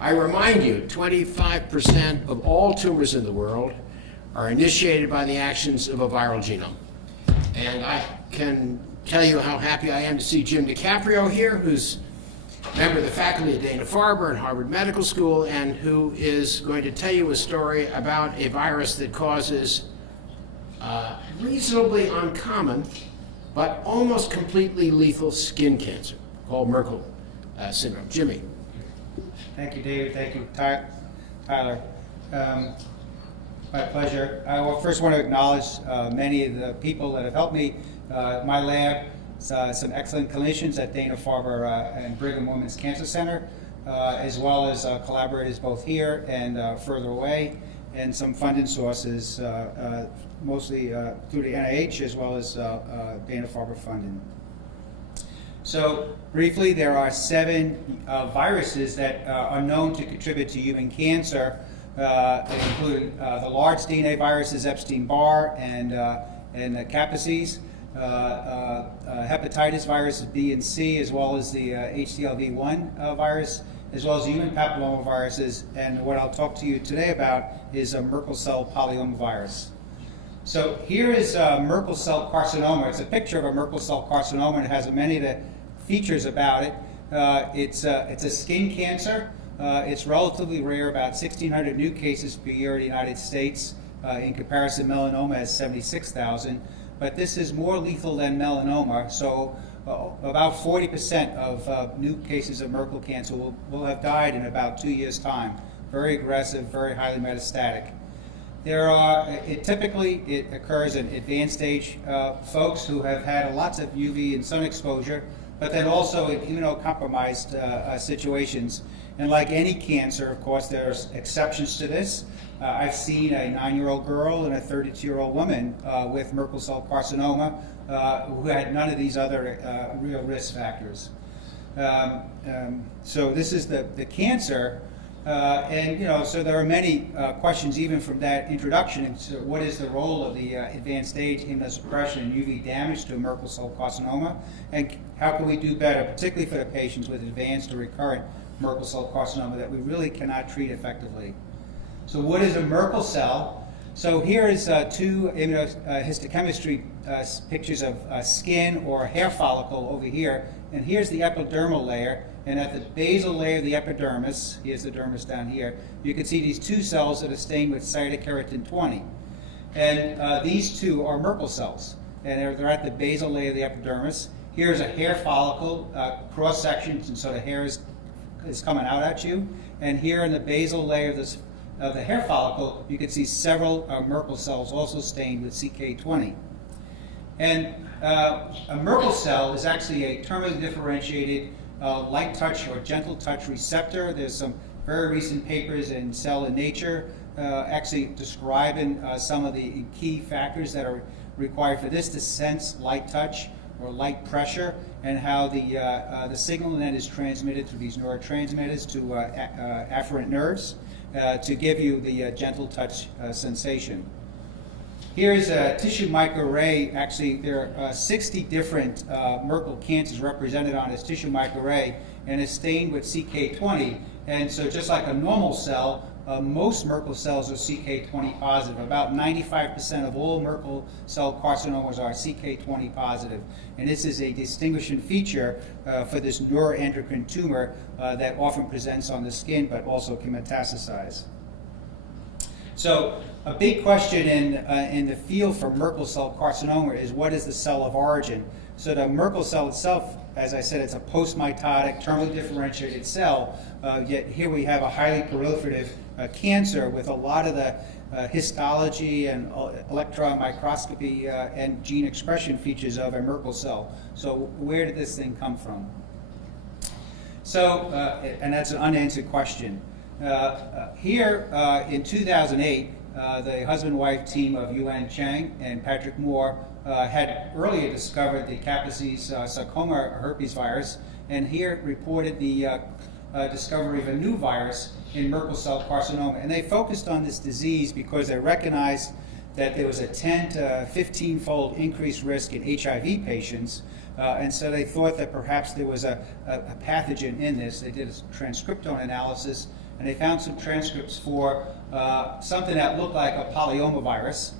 I remind you, 25% of all tumors in the world are initiated by the actions of a viral genome. And I can tell you how happy I am to see Jim DeCaprio here, who's a member of the faculty at Dana-Farber and Harvard Medical School, and who is going to tell you a story about a virus that causes reasonably uncommon, but almost completely lethal skin cancer, called Merkel syndrome. Jimmy. Thank you, David. Thank you, Tyler. My pleasure. I first want to acknowledge many of the people that have helped me. My lab, some excellent clinicians at Dana-Farber and Brigham Women's Cancer Center, as well as collaborators both here and further away, and some funding sources, mostly through the NIH as well as Dana-Farber funding. So briefly, there are 7 viruses that are known to contribute to human cancer. They include the large DNA viruses, Epstein-Barr and Kaposi's, hepatitis viruses B and C, as well as the HTLV1 virus, as well as human papillomaviruses. And what I'll talk to you today about is a Merkel cell polyomavirus. So here is Merkel cell carcinoma. It's a picture of a Merkel cell carcinoma, and it has many of the features about it. It's a skin cancer. It's relatively rare, about 1,600 new cases per year in the United States. In comparison, melanoma has 76,000. But this is more lethal than melanoma, so about 40% of new cases of Merkel cancer will have died in about 2 years' time. Very aggressive, very highly metastatic. Typically it occurs in advanced stage folks who have had lots of UV and sun exposure, but then also in immunocompromised situations. And like any cancer, of course, there's exceptions to this. I've seen a 9-year-old girl and a 32-year-old woman with Merkel cell carcinoma who had none of these other real risk factors. So this is the cancer. So there are many questions even from that introduction into what is the role of the advanced stage immunosuppression and UV damage to Merkel cell carcinoma, and how can we do better, particularly for the patients with advanced or recurrent Merkel cell carcinoma that we really cannot treat effectively. So what is a Merkel cell? So here is 2 immunohistochemistry pictures of skin or hair follicle over here, and here's the epidermal layer. And at the basal layer of the epidermis, here's the dermis down here, you can see these 2 cells that are stained with cytokeratin 20. And these 2 are Merkel cells, and they're at the basal layer of the epidermis. Here's a hair follicle, cross sections, and so the hair is coming out at you. And here in the basal layer of the hair follicle, you can see several Merkel cells also stained with CK20. And a Merkel cell is actually a terminally differentiated light touch or gentle touch receptor. There's some very recent papers in Cell and Nature actually describing some of the key factors that are required for this to sense light touch or light pressure, and how the signal then is transmitted through these neurotransmitters to afferent nerves to give you the gentle touch sensation. Here's a tissue microarray. Actually, there are 60 different Merkel cancers represented on this tissue microarray, and it's stained with CK20. And so just like a normal cell, most Merkel cells are CK20 positive. About 95% of all Merkel cell carcinomas are CK20 positive. And this is a distinguishing feature for this neuroendocrine tumor that often presents on the skin, but also can metastasize. So a big question in the field for Merkel cell carcinoma is, what is the cell of origin? So the Merkel cell itself, as I said, it's a post-mitotic, terminally differentiated cell, yet here we have a highly proliferative cancer with a lot of the histology and electron microscopy and gene expression features of a Merkel cell. So where did this thing come from? So, and that's an unanswered question. Here in 2008, the husband-wife team of Yuan Cheng and Patrick Moore had earlier discovered the Kaposi's sarcoma herpes virus, and here reported the discovery of a new virus in Merkel cell carcinoma. And they focused on this disease because they recognized that there was a 10 to 15-fold increased risk in HIV patients, and so they thought that perhaps there was a pathogen in this. They did a transcriptome analysis and they found some transcripts for something that looked like a Polyomavirus.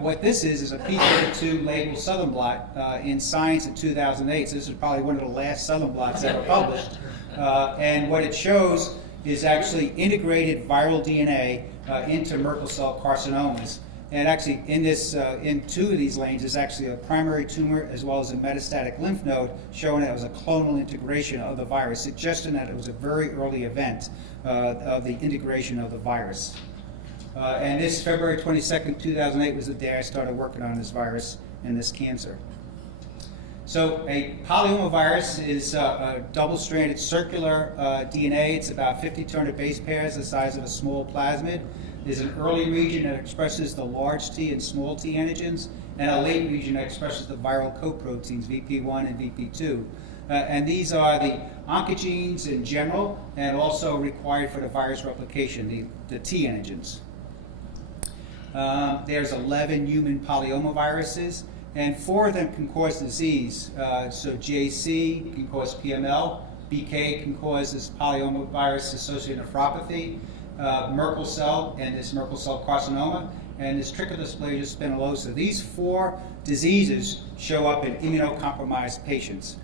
What this is a P32 labeled Southern blot in Science in 2008. So this is probably one of the last Southern blots ever published. And what it shows is actually integrated viral DNA into Merkel cell carcinomas. And actually, in two of these lanes, is actually a primary tumor as well as a metastatic lymph node, showing that it was a clonal integration of the virus, suggesting that it was a very early event of the integration of the virus. And this February 22nd, 2008 was the day I started working on this virus and this cancer. So a polyomavirus is a double-stranded circular DNA. It's about 5,200 base pairs, the size of a small plasmid. There's an early region that expresses the large T and small T antigens, and a late region that expresses the viral coproteins, VP1 and VP2. And these are the oncogenes in general, and also required for the virus replication, the T antigens. There's 11 human polyomaviruses, and 4 of them can cause disease. So JC can cause PML, BK can cause this polyomavirus-associated nephropathy, Merkel cell and this Merkel cell carcinoma, and this trichodysplasia spinulosa. These 4 diseases show up in immunocompromised patients,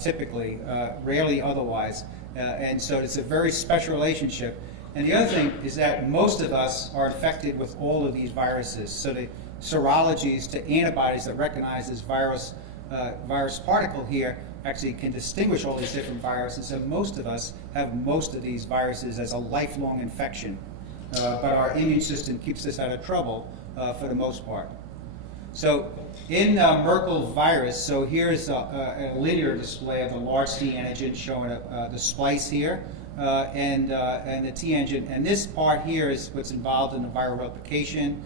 typically, rarely otherwise. And so it's a very special relationship. And the other thing is that most of us are infected with all of these viruses. So the serologies to antibodies that recognize this virus particle here actually can distinguish all these different viruses, and most of us have most of these viruses as a lifelong infection. But our immune system keeps us out of trouble for the most part. So in Merkel virus, so here's a linear display of the large T antigen showing the splice here, and the T antigen. And this part here is what's involved in the viral replication,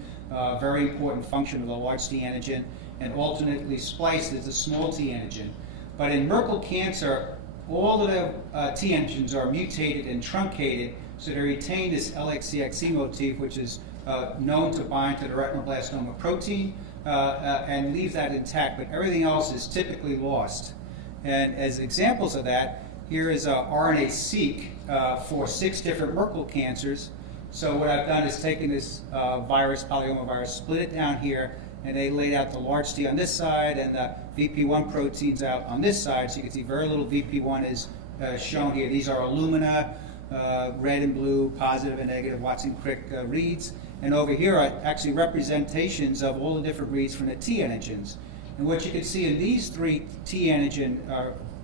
very important function of the large T antigen, and alternately spliced is the small T antigen. But in Merkel Cancer, all of the T antigens are mutated and truncated, so they retain this LXCXC motif, which is known to bind to the retinoblastoma protein, and leave that intact, but everything else is typically lost. And as examples of that, here is a RNA-seq for 6 different Merkel cancers. So what I've done is taken this virus, polyomavirus, split it down here, and they laid out the large T on this side and the VP1 proteins out on this side. So you can see very little VP1 is shown here. These are Illumina, red and blue, positive and negative Watson-Crick reads. And over here are actually representations of all the different reads from the T antigens. And what you can see in these 3 T antigen,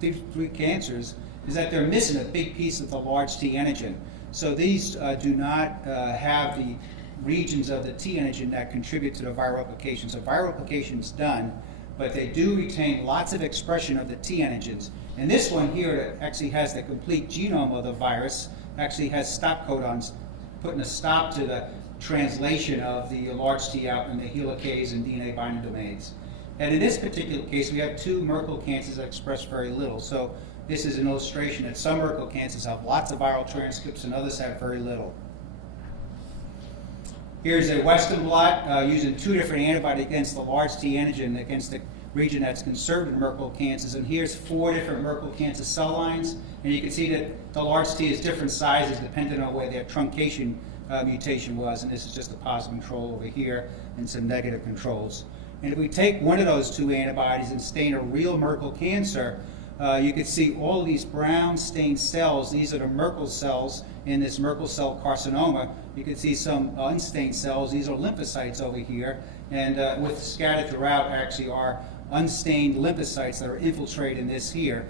these 3 cancers, is that they're missing a big piece of the large T antigen. So these do not have the regions of the T antigen that contribute to the viral replication. So viral replication is done, but they do retain lots of expression of the T antigens. And this one here that actually has the complete genome of the virus actually has stop codons, putting a stop to the translation of the large T out in the helicase and DNA binding domains. And in this particular case, we have 2 Merkel cancers that express very little. So this is an illustration that some Merkel cancers have lots of viral transcripts and others have very little. Here's a Western blot using 2 different antibodies against the large T antigen against the region that's conserved in Merkel cancers. And here's 4 different Merkel cancer cell lines. And you can see that the large T is different sizes depending on where their truncation mutation was. And this is just a positive control over here and some negative controls. And if we take one of those 2 antibodies and stain a real Merkel cancer, you can see all of these brown stained cells. These are the Merkel cells in this Merkel cell carcinoma. You can see some unstained cells. These are lymphocytes over here. And with scattered throughout actually are unstained lymphocytes that are infiltrating this here.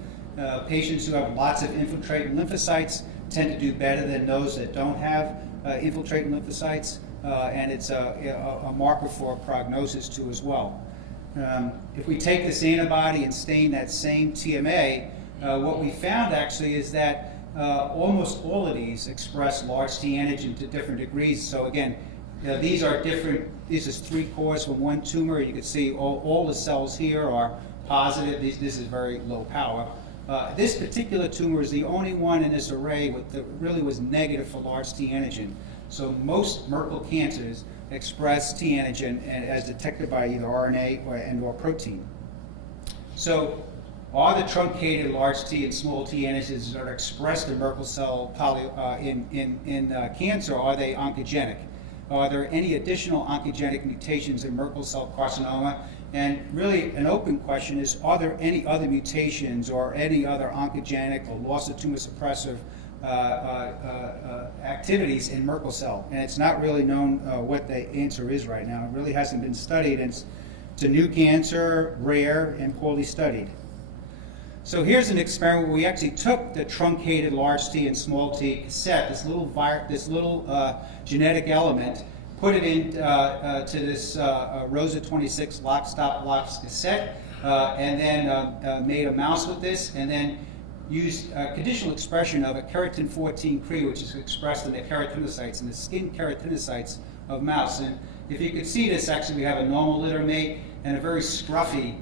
Patients who have lots of infiltrating lymphocytes tend to do better than those that don't have infiltrating lymphocytes. And it's a marker for prognosis too as well. If we take this antibody and stain that same TMA, what we found actually is that almost all of these express large T antigen to different degrees. So again, these are different. This is 3 cores from 1 tumor. You can see all the cells here are positive. This is very low power. This particular tumor is the only one in this array that really was negative for large T antigen. So most Merkel cancers express T antigen and as detected by either RNA or protein. So are the truncated large T and small T antigens that are expressed in Merkel cell cancer, are they oncogenic? Are there any additional oncogenic mutations in Merkel cell carcinoma? And really an open question is, are there any other mutations or any other oncogenic or loss of tumor suppressive activities in Merkel cell? And it's not really known what the answer is right now. It really hasn't been studied. It's a new cancer, rare, and poorly studied. So here's an experiment where we actually took the truncated large T and small T cassette, this little genetic element, put it into this Rosa 26 lock-stop-locks cassette, and then made a mouse with this, and then used conditional expression of a keratin 14 Cre, which is expressed in the keratinocytes, in the skin keratinocytes of mouse. And if you can see this, actually we have a normal litter mate and a very scruffy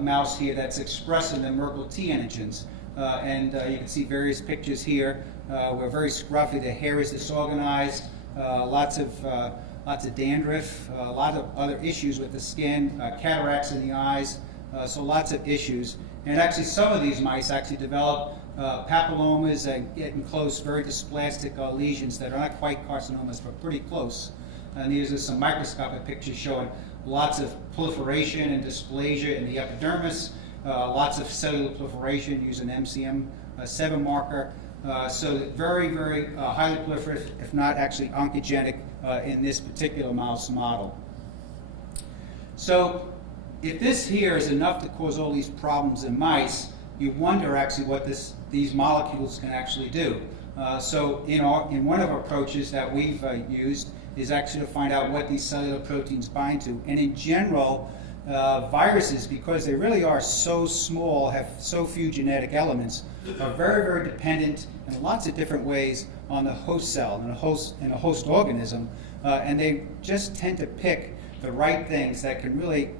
mouse here that's expressing the Merkel T antigens. You can see various pictures here. We're very scruffy. The hair is disorganized. Lots of dandruff. A lot of other issues with the skin. Cataracts in the eyes. So lots of issues. And actually, some of these mice actually develop papillomas and getting close, very dysplastic lesions that are not quite carcinomas, but pretty close. And these are some microscopic pictures showing lots of proliferation and dysplasia in the epidermis, lots of cellular proliferation using MCM7 marker. So very, very highly proliferative, if not actually oncogenic in this particular mouse model. So if this here is enough to cause all these problems in mice, you wonder actually what these molecules can actually do. So in one of our approaches that we've used is actually to find out what these cellular proteins bind to. And in general, viruses, because they really are so small, have so few genetic elements, are very, very dependent in lots of different ways on the host cell and a host organism. And they just tend to pick the right things that can really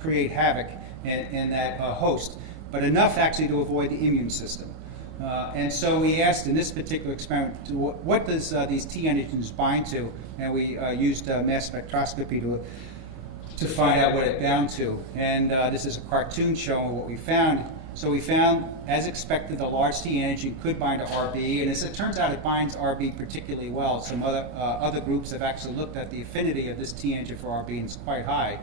create havoc in that host, but enough actually to avoid the immune system. And so we asked in this particular experiment, what does these T antigens bind to? And we used mass spectroscopy to find out what it bound to. And this is a cartoon showing what we found. So we found, as expected, the large T antigen could bind to RB, and as it turns out, it binds RB particularly well. Some other groups have actually looked at the affinity of this T antigen for RB, and it's quite high.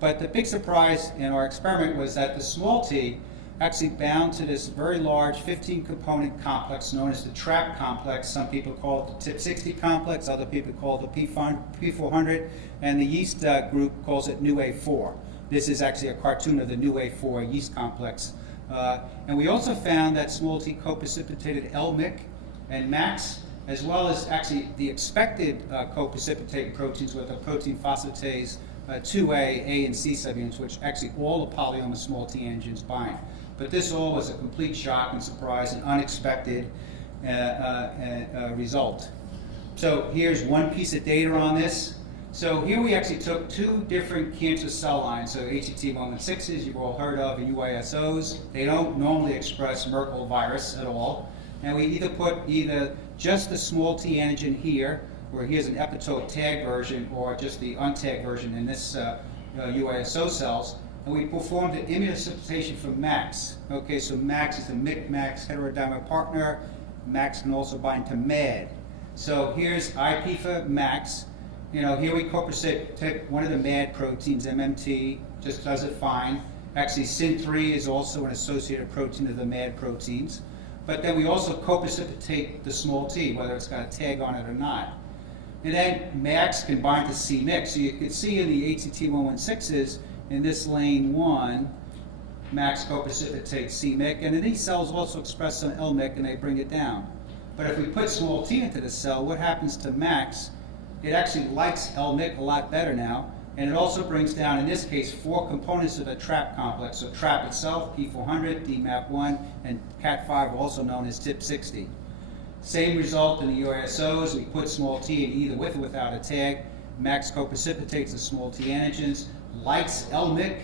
But the big surprise in our experiment was that the small T actually bound to this very large 15-component complex known as the TRAP complex. Some people call it the TIP60 complex, other people call it the P400, and the yeast group calls it NuA4. This is actually a cartoon of the NuA4 yeast complex. And we also found that small T co-precipitated L-MYC and MAX, as well as actually the expected co-precipitating proteins with the protein phosphatase 2A, A, and C subunits, which actually all the polyoma small T antigens bind. But this all was a complete shock and surprise and unexpected result. So here's one piece of data on this. So here we actually took two different cancer cell lines, so HET116s you've all heard of, and UASOs. They don't normally express Merkel virus at all. And we either put just the small T antigen here, where here's an epitope tag version, or just the untagged version in this UASO cells. And we performed an immunosuppression for MAX. Okay, so MAX is a MIC-MAX heterodimer partner. MAX can also bind to MAD. So here's IP for MAX. Here we co-precipitate one of the MAD proteins, MMT, just does it fine. Actually, SYN3 is also an associated protein of the MAD proteins. But then we also co-precipitate the small t, whether it's got a tag on it or not. And then MAX can bind to C-MYC. So you can see in the HET116s, in this lane 1, MAX co-precipitates C-MYC. And then these cells also express some L-MYC and they bring it down. But if we put small t into the cell, what happens to MAX? It actually likes L-MYC a lot better now, and it also brings down, in this case, 4 components of the TRAP complex. So TRAP itself, P400, DMAP1, and Cat5, also known as TIP60. Same result in the UASOs. We put small t in either with or without a tag. MAX co-precipitates the small t antigens, likes L-MYC,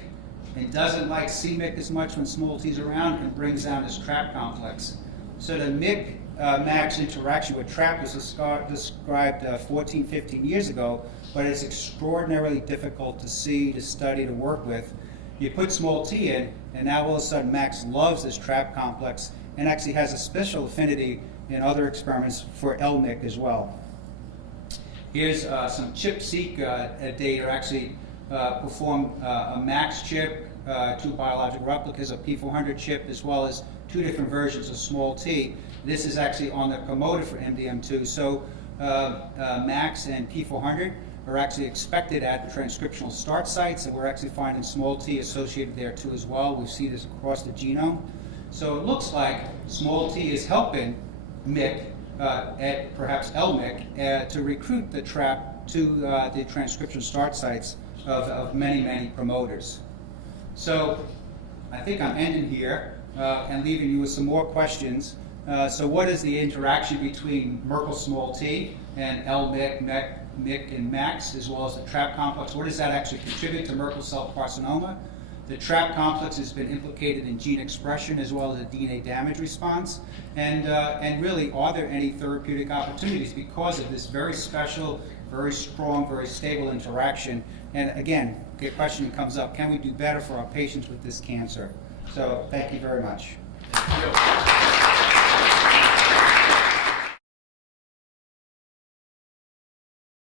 and doesn't like C-MYC as much when small t is around, and brings down this TRAP complex. So the MYC MAX interaction with TRAP was described 14, 15 years ago, but it's extraordinarily difficult to see, to study, to work with. You put small t in, and now all of a sudden Max loves this trap complex and actually has a special affinity in other experiments for LMIC as well. Here's some ChIP-seq data, actually performed a Max chip, 2 biologic replicas of P400 chip, as well as 2 different versions of small t. This is actually on the promoter for MDM2. So Max and P400 are actually expected at the transcriptional start sites, and we're actually finding small t associated there too as well. We see this across the genome. So it looks like small t is helping MYC, at perhaps LMYC, to recruit the trap to the transcription start sites of many, many promoters. So I think I'm ending here and leaving you with some more questions. So what is the interaction between Merkel small t and LMYC, MYC, and Max, as well as the trap complex? What does that actually contribute to Merkel cell carcinoma? The trap complex has been implicated in gene expression as well as a DNA damage response. And really, are there any therapeutic opportunities because of this very special, very strong, very stable interaction? And again, the question comes up, can we do better for our patients with this cancer? So thank you very much. Thank you.